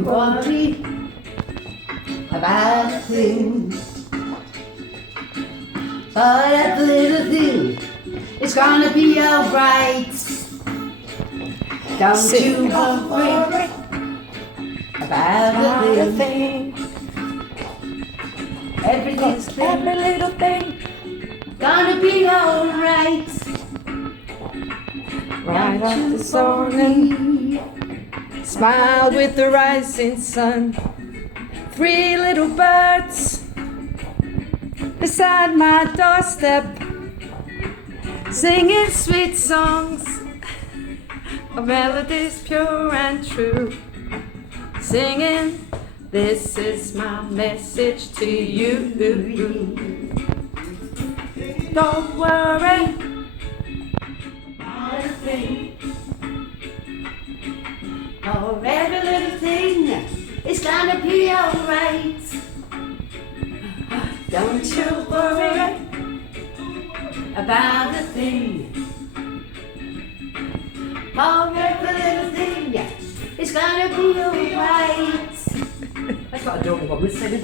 worry about a thing. But that little thing is gonna be alright. Don't you worry about a thing. Every little thing gonna be alright. Right up the sun, smiled with the rising sun. 3 little birds beside my doorstep, singing sweet songs of melodies pure and true. Singing, this is my message to you. Don't worry About a thing. Oh, every little thing is gonna be alright. Don't you worry about a thing. Oh, every little thing is gonna be alright. That's what I don't want to say.